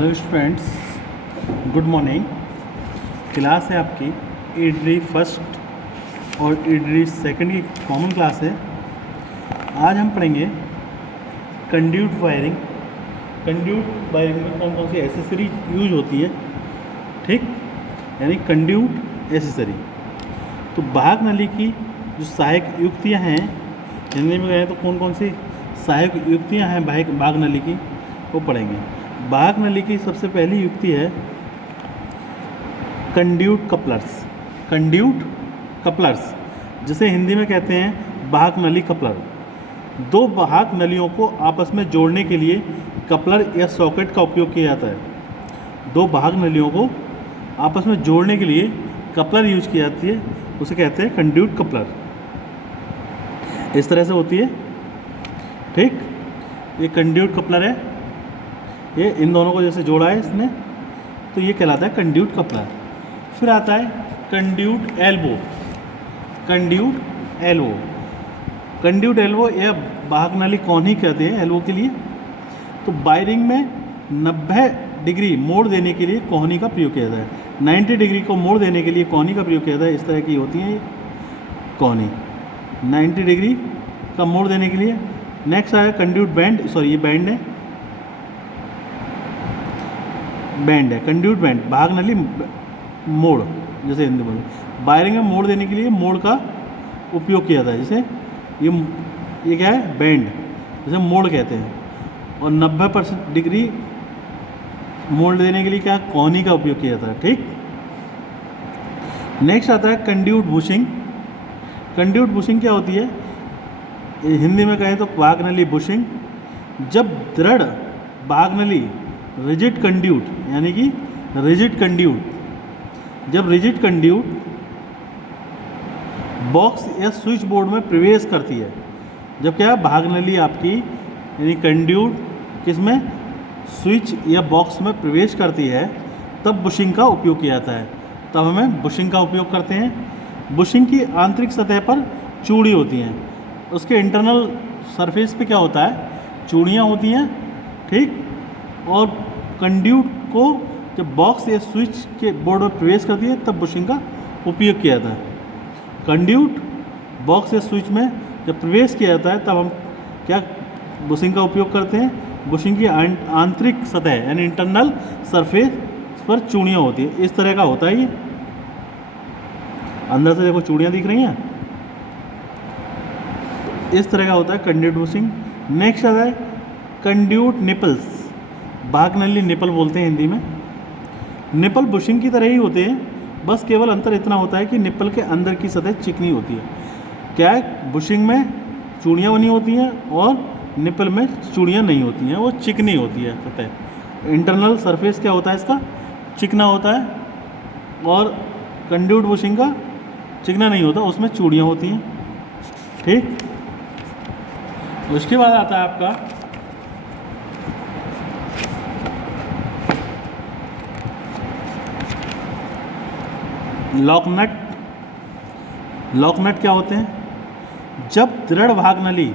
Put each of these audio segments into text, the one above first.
Hello students, good morning. Class है आपकी ईडरी first और ईडरी सेकंड की कॉमन क्लास है। आज हम पढ़ेंगे कंड्यूट वायरिंग। कंड्यूट वायरिंग में कौन कौन सी एसेसरी यूज होती है, ठीक, यानी कंड्यूट एसेसरी। तो भाग नली की जो सहायक युक्तियाँ हैं, हिंदी में कहें तो कौन कौन सी सहायक युक्तियाँ हैं भाग नली की, वो पढ़ेंगे। भाग नली की सबसे पहली युक्ति है कंड्यूट कपलर्स। कंड्यूट कपलर्स जिसे हिंदी में कहते हैं भाग नली कपलर। दो भाग नलियों को आपस में जोड़ने के लिए कपलर या सॉकेट का उपयोग किया जाता है। दो भाग नलियों को आपस में जोड़ने के लिए कपलर यूज की जाती है, उसे कहते हैं कंड्यूट कपलर। इस तरह से होती है, ठीक। ये कंड्यूट कपलर है, ये इन दोनों को जैसे जोड़ा है इसने, तो ये कहलाता है कंड्यूट कपलर। फिर आता है conduit elbow. Conduit elbow, conduit elbow या भाग नली कोहनी कहते हैं एल्बो के लिए। तो वायरिंग में 90 डिग्री मोड़ देने के लिए कोहनी का प्रयोग किया जाता है। 90 डिग्री को मोड़ देने के लिए कोहनी का प्रयोग किया जाता है। इस तरह की होती है ये कोहनी, 90 डिग्री का मोड़ देने के लिए। नेक्स्ट आया कंड्यूट बैंड, सॉरी ये बैंड है, बैंड है कंड्यूट बैंड, भाग नली मोड़, जैसे हिंदी बोले वायरिंग में मोड़ देने के लिए मोड़ का उपयोग किया जाता है। जैसे ये क्या है, बैंड, जैसे मोड़ कहते हैं। और 90% डिग्री मोड़ देने के लिए क्या, कोहनी का उपयोग किया जाता है, ठीक। नेक्स्ट आता है कंड्यूट बुशिंग। कंड्यूट बुशिंग क्या होती है, हिंदी में कहें तो भाग नली बुशिंग। जब दृढ़ भाग नली रिजिड कंड्यूट, यानी कि रिजिड कंड्यूट, जब रिजिड कंड्यूट बॉक्स या स्विच बोर्ड में प्रवेश करती है, जब क्या भाग नली आपकी यानी कंड्यूट किसमें, स्विच या बॉक्स में प्रवेश करती है, तब बुशिंग का उपयोग किया जाता है। तब हमें बुशिंग का उपयोग करते हैं। बुशिंग की आंतरिक सतह पर चूड़ी होती हैं, उसके इंटरनल सरफेस पे क्या होता है, चूड़ियाँ होती हैं, ठीक। और कंड्यूट को जब बॉक्स या स्विच के बोर्ड में प्रवेश करती है, तब बुशिंग का उपयोग किया जाता है। कंड्यूट बॉक्स या स्विच में जब प्रवेश किया जाता है, तब हम क्या बुशिंग का उपयोग करते हैं। बुशिंग की आंतरिक सतह यानी इंटरनल सरफेस पर चूड़ियाँ होती है। इस तरह का होता है ये, अंदर से देखो चूड़ियाँ दिख रही हैं, इस तरह का होता है कंड्यूट बुशिंग। नेक्स्ट आता है कंड्यूट निपल्स। भाग नली निपल बोलते हैं हिंदी में। निपल बुशिंग की तरह ही होते हैं, बस केवल अंतर इतना होता है कि निपल के अंदर की सतह चिकनी होती है। क्या है, बुशिंग में चूड़ियाँ बनी होती हैं और निपल में चूड़ियाँ नहीं होती हैं, वो चिकनी होती है सतह। इंटरनल सरफेस क्या होता है इसका, चिकना होता है, और कंड्यूट बुशिंग का चिकना नहीं होता, उसमें चूड़ियाँ होती हैं, ठीक। उसके बाद आता है आपका लॉक नट। लॉक नट क्या होते हैं, जब दृढ़ भाग नली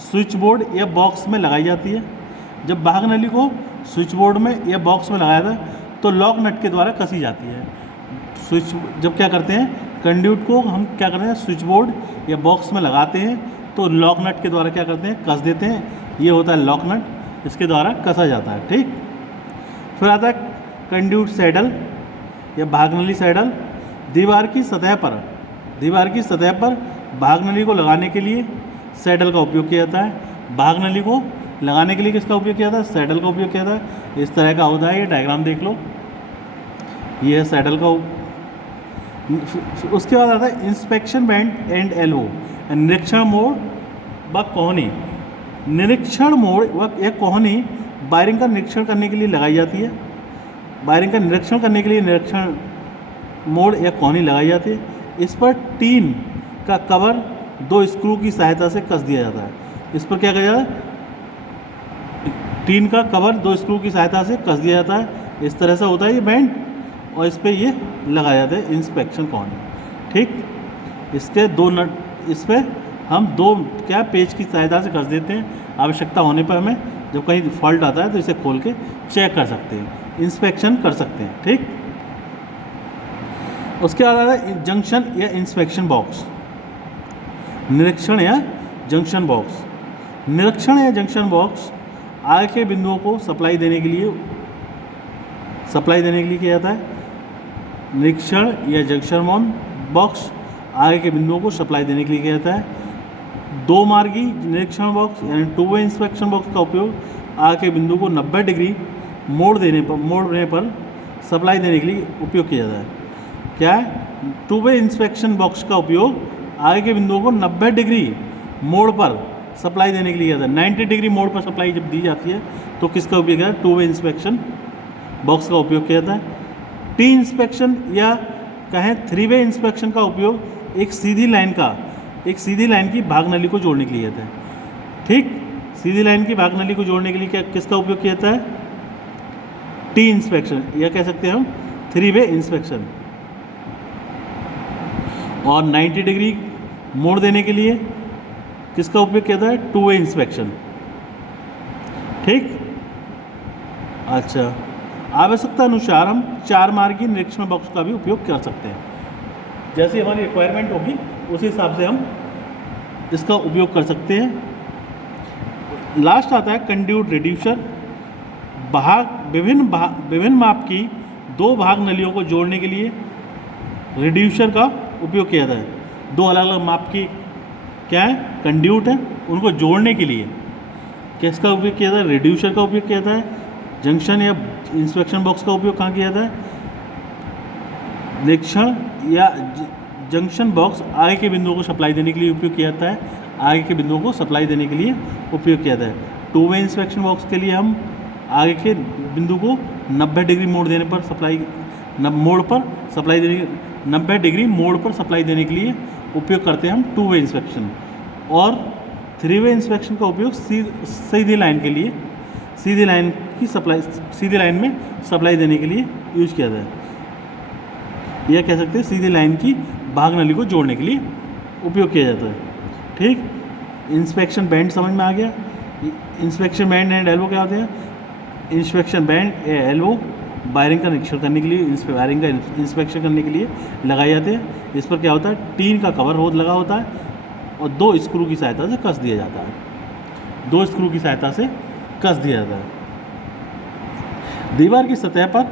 स्विच बोर्ड या बॉक्स में लगाई जाती है, जब भाग नली को स्विच बोर्ड में या बॉक्स में लगाया था, तो लॉक नट के द्वारा कसी जाती है। स्विच जब क्या करते हैं, कंड्यूट को हम क्या करते हैं, स्विच बोर्ड या बॉक्स में लगाते हैं, तो लॉक नट के द्वारा क्या करते हैं, कस देते हैं। ये होता है लॉक नट, इसके द्वारा कसा जाता है, ठीक। फिर आता है कंड्यूट सैडल या भाग नली सैडल। दीवार की सतह पर भाग नली को लगाने के लिए सैडल का उपयोग किया जाता है। भाग नली को लगाने के लिए किसका उपयोग किया जाता है, सैडल का उपयोग किया जाता है। इस तरह का होता है, ये डायग्राम देख लो, ये है सैडल का। उसके बाद आता है इंस्पेक्शन बैंड एंड एल्बो, निरीक्षण मोड़ व कोहनी। निरीक्षण मोड़ व एक कोहनी वायरिंग का निरीक्षण करने के लिए लगाई जाती है। वायरिंग का निरीक्षण करने के लिए निरीक्षण मोड़ या कोहनी लगाई जाती है। इस पर टीन का कवर 2 स्क्रू की सहायता से कस दिया जाता है। इस पर क्या किया जाता है, टीन का कवर 2 स्क्रू की सहायता से कस दिया जाता है। इस तरह से होता है ये बैंड, और इस पर ये लगाया जाता है इंस्पेक्शन कोहनी, ठीक। इसके 2 नट, इस पर हम 2 क्या पेज की सहायता से कस देते हैं। आवश्यकता होने पर हमें जब कहीं फॉल्ट आता है तो इसे खोल के चेक कर सकते हैं। इंस्पेक्शन कर सकते हैं। ठीक, उसके बाद आता है जंक्शन या इंस्पेक्शन बॉक्स। निरीक्षण या जंक्शन बॉक्स। निरीक्षण या जंक्शन बॉक्स आगे के बिंदुओं को सप्लाई देने के लिए किया जाता है। निरीक्षण या जंक्शन बॉक्स आगे के बिंदुओं को सप्लाई देने के लिए किया जाता है। दो मार्गी निरीक्षण बॉक्स यानी टू वे इंस्पेक्शन बॉक्स का उपयोग आगे के बिंदु को 90 डिग्री मोड़ने पर सप्लाई देने के लिए उपयोग किया जाता है। क्या है? टू वे इंस्पेक्शन बॉक्स का उपयोग आगे के बिंदुओं को 90 डिग्री मोड़ पर सप्लाई देने के लिए किया जाता है। 90 डिग्री मोड़ पर सप्लाई जब दी जाती है तो किसका उपयोग किया जाता है? टू वे इंस्पेक्शन बॉक्स का उपयोग किया जाता है। टी इंस्पेक्शन या कहें थ्री वे इंस्पेक्शन का उपयोग एक सीधी लाइन की भाग नली को जोड़ने के लिए जाता है। ठीक, सीधी लाइन की भाग नली को जोड़ने के लिए किसका उपयोग किया जाता है? टी इंस्पेक्शन या कह सकते हैं हम थ्री वे इंस्पेक्शन। और 90 डिग्री मोड़ देने के लिए किसका उपयोग किया जाता है? Two way inspection. ठीक, अच्छा, आवश्यकता अनुसार हम 4 मार्गी निरीक्षण बॉक्स का भी उपयोग कर सकते हैं। जैसे हमारी रिक्वायरमेंट होगी उस हिसाब से हम इसका उपयोग कर सकते हैं। लास्ट आता है कंड्यूट रिड्यूसर। विभिन्न माप की 2 भाग नलियों को जोड़ने के लिए रिड्यूसर का उपयोग किया जाता है। 2 अलग अलग माप की क्या है? कंड्यूट है, उनको जोड़ने के लिए किसका उपयोग किया जाता है? रिड्यूसर का उपयोग किया जाता है। जंक्शन या इंस्पेक्शन बॉक्स का उपयोग कहाँ किया जाता है? निरीक्षण या जंक्शन बॉक्स आगे के बिंदुओं को सप्लाई देने के लिए उपयोग किया जाता है। आगे के बिंदुओं को सप्लाई देने के लिए उपयोग किया जाता है। टू वे इंस्पेक्शन बॉक्स के लिए हम आगे के बिंदु को 90 डिग्री मोड़ देने पर सप्लाई 90 डिग्री मोड़ पर सप्लाई देने के लिए उपयोग करते हैं हम टू वे इंस्पेक्शन। और थ्री वे इंस्पेक्शन का उपयोग सीधी लाइन के लिए सीधी लाइन में सप्लाई देने के लिए यूज किया जाता है। यह कह सकते हैं सीधी लाइन की भाग नली को जोड़ने के लिए उपयोग किया जाता है। ठीक, इंस्पेक्शन बैंड समझ में आ गया। इंस्पेक्शन बैंड एंड एल्बो क्या होते हैं? इंस्पेक्शन बैंड या एल्बो वायरिंग का निरीक्षण करने के लिए वायरिंग का इंस्पेक्शन करने के लिए लगाए जाते हैं। इस पर क्या होता है? टीन का कवर लगा होता है और 2 स्क्रू की सहायता से कस दिया जाता है। 2 स्क्रू की सहायता से कस दिया जाता है। दीवार की सतह पर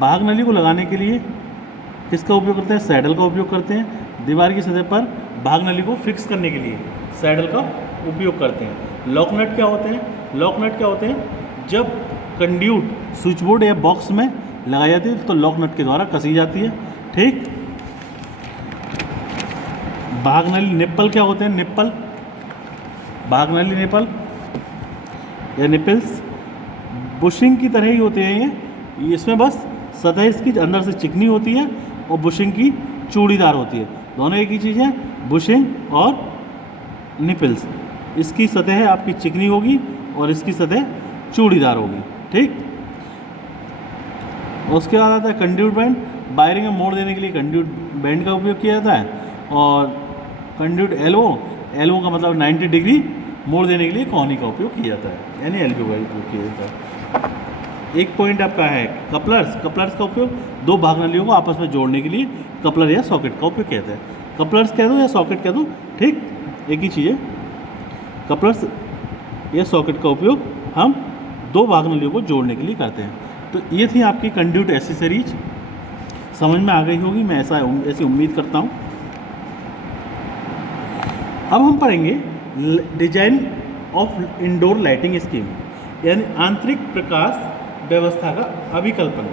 भाग नली को लगाने के लिए किसका उपयोग करते हैं? सैडल का उपयोग करते हैं। दीवार की सतह पर भाग नली को फिक्स करने के लिए सैडल का उपयोग करते हैं। लॉक नट क्या होते हैं? लॉक नट क्या होते हैं? जब कंड्यूट स्विच बोर्ड या बॉक्स में लगाई जाती है तो लॉक नट के द्वारा कसी जाती है। ठीक, भाग नली निप्पल क्या होते हैं? निप्पल, भाग नली निप्पल या निपल्स बुशिंग की तरह ही होते हैं। ये इसमें बस सतह इसकी अंदर से चिकनी होती है और बुशिंग की चूड़ीदार होती है। दोनों एक ही चीज़ है, बुशिंग और निपल्स। इसकी सतह आपकी चिकनी होगी और इसकी सतह चूड़ीदार होगी। ठीक, उसके बाद आता है कंड्यूट बैंड। वायरिंग में मोड़ देने के लिए कंड्यूट बैंड का उपयोग किया जाता है। और कंड्यूट एल्बो का मतलब 90 डिग्री मोड़ देने के लिए कोहनी का उपयोग किया जाता है, यानी एल्बो का उपयोग किया जाता है। एक पॉइंट आपका है कपलर्स का उपयोग 2 भाग नलियों को आपस में जोड़ने के लिए कपलर या सॉकेट का उपयोग किया जाता है। कपलर्स कह दो या सॉकेट कह दो, ठीक, एक ही चीज़ है। कपलर्स या सॉकेट का उपयोग हम 2 भाग नलियों को जोड़ने के लिए करते हैं। तो ये थी आपकी कंड्यूट एसेसरीज, समझ में आ गई होगी, मैं ऐसी उम्मीद करता हूँ। अब हम पढ़ेंगे design of indoor lighting scheme, यानी आंतरिक प्रकाश व्यवस्था का अभिकल्पन।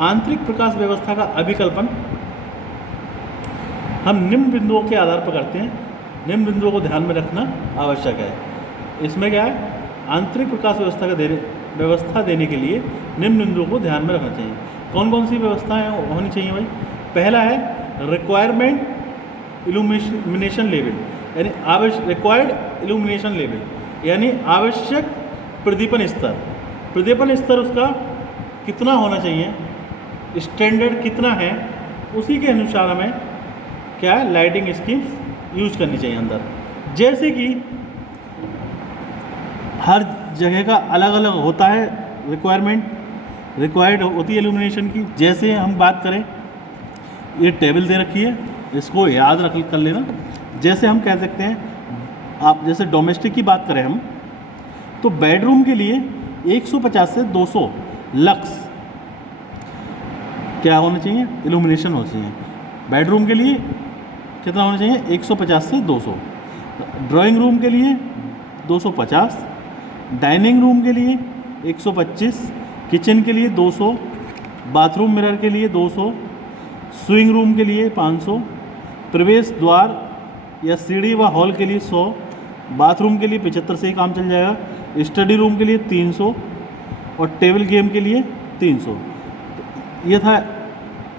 आंतरिक प्रकाश व्यवस्था का अभिकल्पन हम निम्न बिंदुओं के आधार पर करते हैं। निम्न बिंदुओं को ध्यान में रखना आवश्यक है। इसमें क्या है? आंतरिक प्रकाश व्यवस्था देने के लिए निम्न बिंदुओं को ध्यान में रखना चाहिए। कौन कौन सी व्यवस्थाएं होनी चाहिए भाई? पहला है रिक्वायरमेंट इल्यूमिनेशन लेवल, यानी रिक्वायर्ड इल्यूमिनेशन लेवल, यानी आवश्यक प्रदीपन स्तर। प्रदीपन स्तर उसका कितना होना चाहिए, स्टैंडर्ड कितना है, उसी के अनुसार हमें क्या है लाइटिंग स्कीम्स यूज करनी चाहिए अंदर। जैसे कि हर जगह का अलग अलग होता है रिक्वायरमेंट, रिक्वायर्ड होती है इल्यूमिनेशन की। जैसे हम बात करें, ये टेबल दे रखी है, इसको याद रख कर लेना। जैसे हम कह सकते हैं, आप जैसे डोमेस्टिक की बात करें हम, तो बेडरूम के लिए 150 से 200 लक्स क्या होना चाहिए, इल्यूमिनेशन होना चाहिए। बेडरूम के लिए कितना होना चाहिए, 150 से 200। ड्राइंग रूम के लिए 250, डाइनिंग रूम के लिए 125, किचन के लिए 200, बाथरूम मिरर के लिए 200, स्विंग रूम के लिए 500, प्रवेश द्वार या सीढ़ी व हॉल के लिए 100, बाथरूम के लिए 75 से ही काम चल जाएगा, स्टडी रूम के लिए 300 और टेबल गेम के लिए 300। ये था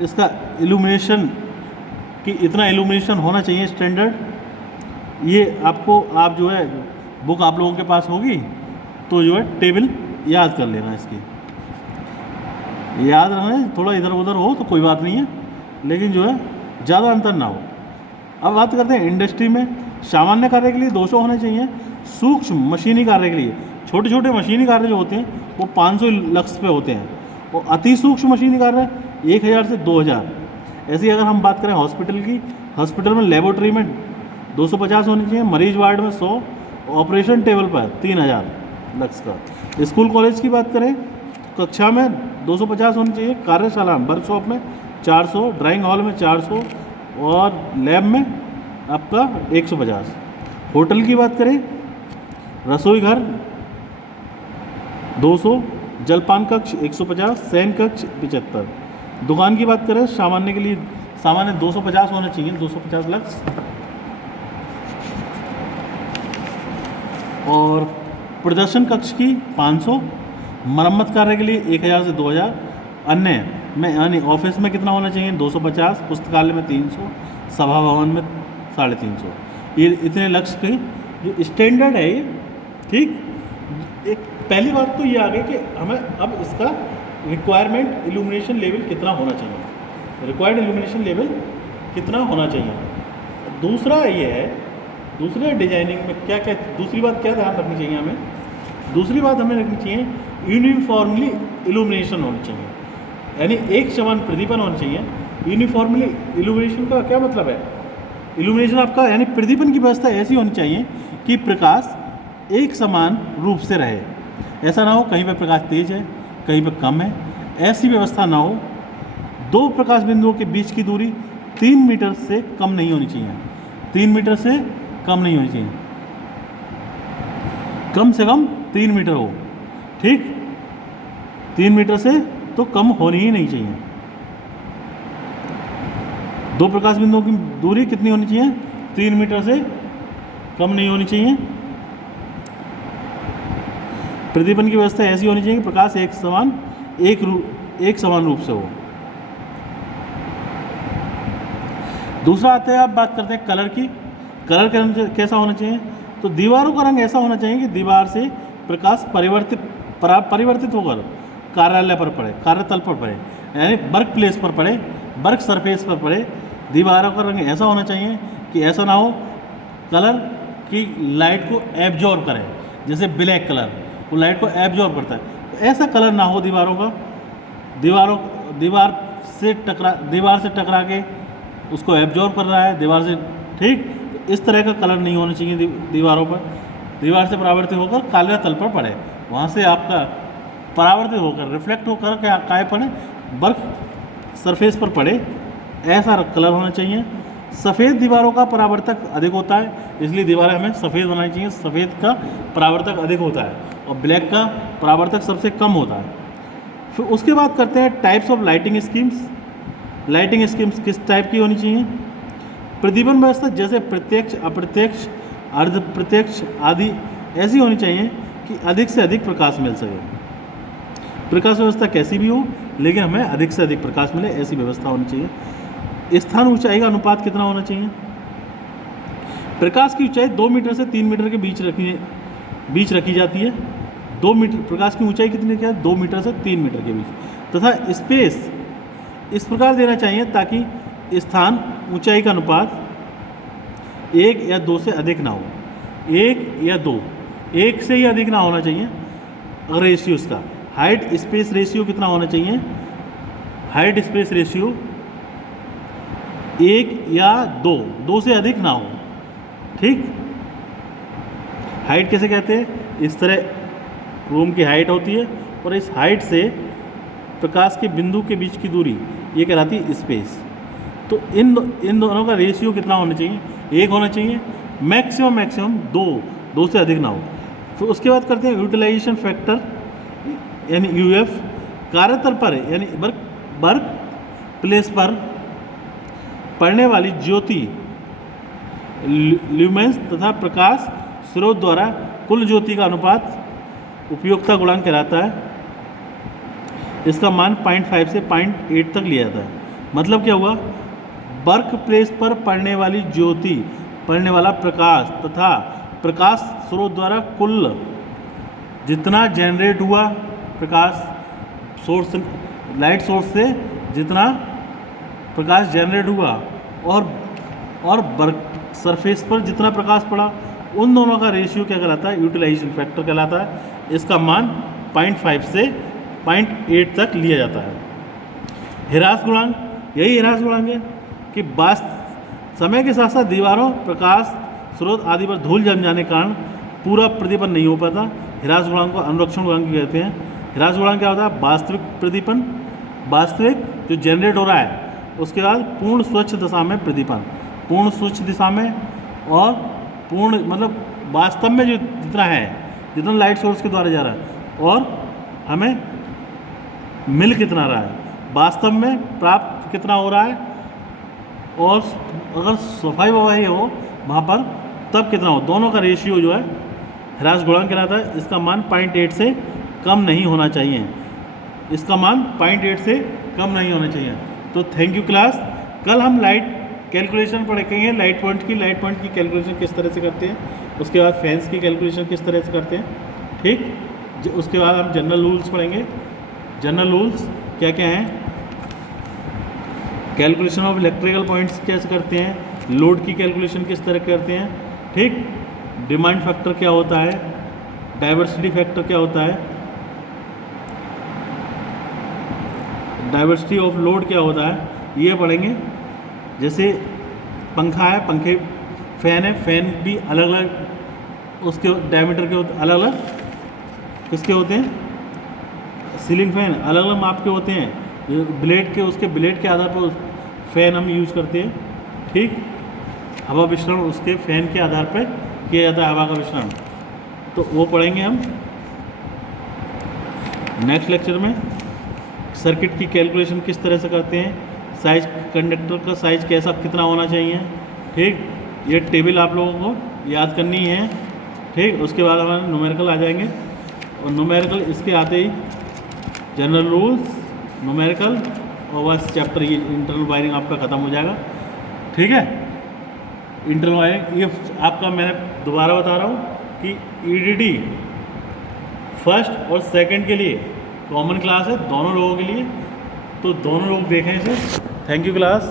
इसका इल्यूमिनेशन कि इतना इल्यूमिनेशन होना चाहिए स्टैंडर्ड। ये आपको, आप जो है बुक आप लोगों के पास होगी तो जो है टेबल याद कर लेना, इसकी याद रखना है। थोड़ा इधर उधर हो तो कोई बात नहीं है, लेकिन जो है ज़्यादा अंतर ना हो। अब बात करते हैं इंडस्ट्री में। सामान्य कार्य के लिए 200 होने चाहिए। सूक्ष्म मशीनी कार्य के लिए, छोटे छोटे मशीनी कार्य जो होते हैं वो 500 लक्स पे होते हैं, और अति सूक्ष्म मशीनी कार्य 1000 से 2000। ऐसी अगर हम बात करें हॉस्पिटल की, हॉस्पिटल में लेबोरेटरी में 250 होनी चाहिए, मरीज वार्ड में 100, ऑपरेशन टेबल पर 3000 लक्स का। स्कूल कॉलेज की बात करें, कक्षा में 250 होनी चाहिए, कार्यशाला वर्कशॉप में 400, ड्राइंग हॉल में 400 और लैब में आपका 150। होटल की बात करें, रसोई घर 200, जलपान कक्ष 150, शयन कक्ष 75। दुकान की बात करें, सामान्य के लिए सामान्य 250 होना चाहिए, 250 लक्स। और प्रदर्शन कक्ष की 500, मरम्मत कार्य के लिए 1000 से 2000। अन्य में यानी ऑफिस में कितना होना चाहिए, 250, पुस्तकालय में 300, सभा भवन में 350। ये इतने लक्ष्य के जो स्टैंडर्ड है ये, ठीक। एक पहली बात तो ये आ गई कि हमें अब इसका रिक्वायरमेंट इल्यूमिनेशन लेवल कितना होना चाहिए, रिक्वायर्ड इल्यूमिनेशन लेवल कितना होना चाहिए। दूसरा ये है, दूसरे डिजाइनिंग में क्या क्या, दूसरी बात क्या ध्यान रखनी चाहिए हमें, दूसरी बात हमें रखनी चाहिए यूनिफॉर्मली इल्यूमिनेशन होनी चाहिए, यानी एक समान प्रदीपन होना चाहिए। यूनिफॉर्मली इल्यूमिनेशन का क्या मतलब है, इल्यूमिनेशन आपका यानी प्रदीपन की व्यवस्था ऐसी होनी चाहिए कि प्रकाश एक समान रूप से रहे। ऐसा ना हो कहीं पर प्रकाश तेज है, कहीं पर कम है, ऐसी व्यवस्था ना हो। दो प्रकाश बिंदुओं के बीच की दूरी 3 मीटर से कम नहीं होनी चाहिए, 3 मीटर से कम नहीं होनी चाहिए, कम से कम 3 मीटर हो, ठीक। 3 मीटर से तो कम होनी ही नहीं चाहिए। दो प्रकाश बिंदुओं की दूरी कितनी होनी चाहिए, 3 मीटर से कम नहीं होनी चाहिए। प्रदीपन की व्यवस्था ऐसी होनी चाहिए कि प्रकाश एक समान रूप से हो। दूसरा आता है, आप बात करते हैं कलर की। कलर का रंग कैसा होना चाहिए, तो दीवारों का रंग ऐसा होना चाहिए कि दीवार से प्रकाश परिवर्तित होकर कार्यालय पर पड़े, कार्यतल पर पड़े, यानी वर्क प्लेस पर पड़े, वर्क सरफेस पर पड़े। दीवारों का रंग ऐसा होना चाहिए कि ऐसा ना हो कलर की लाइट को एब्जॉर्ब करे, जैसे ब्लैक कलर वो लाइट को एब्जॉर्ब करता है, तो ऐसा कलर ना हो दीवारों का। दीवार से टकरा के उसको एब्जॉर्ब कर रहा है दीवार से, ठीक। तो इस तरह का कलर नहीं होना चाहिए दीवारों पर। दीवार से परावर्तित होकर काले तल पर पड़े, वहाँ से आपका परावर्तित होकर रिफ्लेक्ट होकर क्या पड़े, वर्क सरफेस पर पड़े, ऐसा कलर होना चाहिए। सफ़ेद दीवारों का परावर्तक अधिक होता है, इसलिए दीवारें हमें सफ़ेद बनानी चाहिए। सफ़ेद का परावर्तक अधिक होता है और ब्लैक का परावर्तक सबसे कम होता है। फिर उसके बाद करते हैं types of lighting schemes. Lighting schemes किस टाइप की होनी चाहिए, प्रदीपन व्यवस्था जैसे प्रत्यक्ष, अप्रत्यक्ष, अर्ध प्रत्यक्ष आदि ऐसी होनी चाहिए कि अधिक से अधिक प्रकाश मिल सके। प्रकाश व्यवस्था कैसी भी हो, लेकिन हमें अधिक से अधिक प्रकाश मिले, ऐसी व्यवस्था होनी चाहिए। स्थान ऊंचाई का अनुपात कितना होना चाहिए, प्रकाश की ऊंचाई 2 मीटर से 3 मीटर के बीच रखी जाती है। 2 मीटर प्रकाश की ऊंचाई कितनी क्या है, 2 मीटर से 3 मीटर के बीच। तथा स्पेस इस प्रकार देना चाहिए ताकि स्थान ऊंचाई का अनुपात 1 या 2 से अधिक ना हो, 1 या 2, 1 से ही अधिक ना होना चाहिए रेशियो इसका। हाइट स्पेस रेशियो कितना होना चाहिए? हाइट स्पेस रेशियो 1 या 2 से अधिक ना हो। ठीक, हाइट कैसे कहते हैं? इस तरह रूम की हाइट होती है और इस हाइट से प्रकाश के बिंदु के बीच की दूरी ये कहलाती है स्पेस। तो इन दोनों का रेशियो कितना होना चाहिए? 1 होना चाहिए, मैक्सिमम 2 से अधिक ना हो। फिर उसके बाद करते हैं यूटिलाइजेशन फैक्टर यानी यूएफ। कार्यतल पर यानी वर्क प्लेस पर पड़ने वाली ज्योति ल्यूमेंस तथा प्रकाश स्रोत द्वारा कुल ज्योति का अनुपात उपयोगिता गुणांक कहलाता है। इसका मान 0.5 से 0.8 तक लिया जाता है। मतलब क्या हुआ? वर्क प्लेस पर पड़ने वाली ज्योति, पड़ने वाला प्रकाश तथा प्रकाश स्रोत द्वारा कुल जितना जनरेट हुआ प्रकाश सोर्स, लाइट सोर्स से जितना प्रकाश जनरेट हुआ और वर्क सरफेस पर जितना प्रकाश पड़ा, उन दोनों का रेशियो क्या कहलाता है? यूटिलाइजेशन फैक्टर कहलाता है। इसका मान 0.5 से 0.8 तक लिया जाता है। ह्रास गुणांक, यही ह्रास गुणांक है कि समय के साथ साथ दीवारों, प्रकाश स्रोत आदि पर धूल जम जाने के कारण पूरा प्रदीपन नहीं हो पाता। ह्रास गुणांक को अनुरक्षण गुणांक कहते हैं। ह्रास गुणांक क्या होता है? वास्तविक प्रदीपन, वास्तविक जो जनरेट हो रहा है, उसके बाद पूर्ण स्वच्छ दशा में प्रदीपन, पूर्ण स्वच्छ दिशा में और पूर्ण मतलब वास्तव में जो जितना है, जितना लाइट सोर्स के द्वारा जा रहा है और हमें मिल कितना रहा है, वास्तव में प्राप्त कितना हो रहा है, और अगर सफाई वफाई हो वहाँ पर तब कितना हो, दोनों का रेशियो जो है ह्रास गुणांक कहलाता है। इसका मान 0.8 से कम नहीं होना चाहिए। इसका मान 0.8 से कम नहीं होना चाहिए। तो थैंक यू क्लास। कल हम लाइट कैलकुलेशन पढ़ेंगे, लाइट पॉइंट की कैलकुलेशन किस तरह से करते हैं, उसके बाद फैंस की कैलकुलेशन किस तरह से करते हैं। ठीक, उसके बाद हम जनरल रूल्स पढ़ेंगे। जनरल रूल्स क्या क्या हैं? कैलकुलेशन ऑफ इलेक्ट्रिकल पॉइंट्स कैसे करते हैं, लोड की कैलकुलेशन किस तरह करते हैं। ठीक, डिमांड फैक्टर क्या होता है, डाइवर्सिटी फैक्टर क्या होता है, डाइवर्सिटी ऑफ लोड क्या होता है, ये पढ़ेंगे। जैसे पंखा है, पंखे, फैन है, फैन भी अलग अलग उसके डायमीटर के अलग अलग किसके होते हैं, सीलिंग फैन अलग अलग माप के होते हैं। ब्लेड के, उसके ब्लेड के आधार पर फैन हम यूज करते हैं। ठीक, हवा विसरण उसके फैन के आधार पर किया जाता है, हवा का विसरण। तो वो पढ़ेंगे हम नेक्स्ट लेक्चर में। सर्किट की कैलकुलेशन किस तरह से करते हैं, साइज, कंडक्टर का साइज कैसा कितना होना चाहिए। ठीक, ये टेबल आप लोगों को याद करनी है। ठीक, उसके बाद हमारे न्यूमेरिकल आ जाएंगे और न्यूमेरिकल इसके आते ही जनरल रूल्स, न्यूमेरिकल और बस चैप्टर ये इंटरनल वायरिंग आपका ख़त्म हो जाएगा। ठीक है, इंटरनल वायरिंग ये आपका मैंने दोबारा बता रहा हूँ कि ईडीडी फर्स्ट और सेकंड के लिए कॉमन क्लास है दोनों लोगों के लिए, तो दोनों लोग देखें इसे। Thank you class.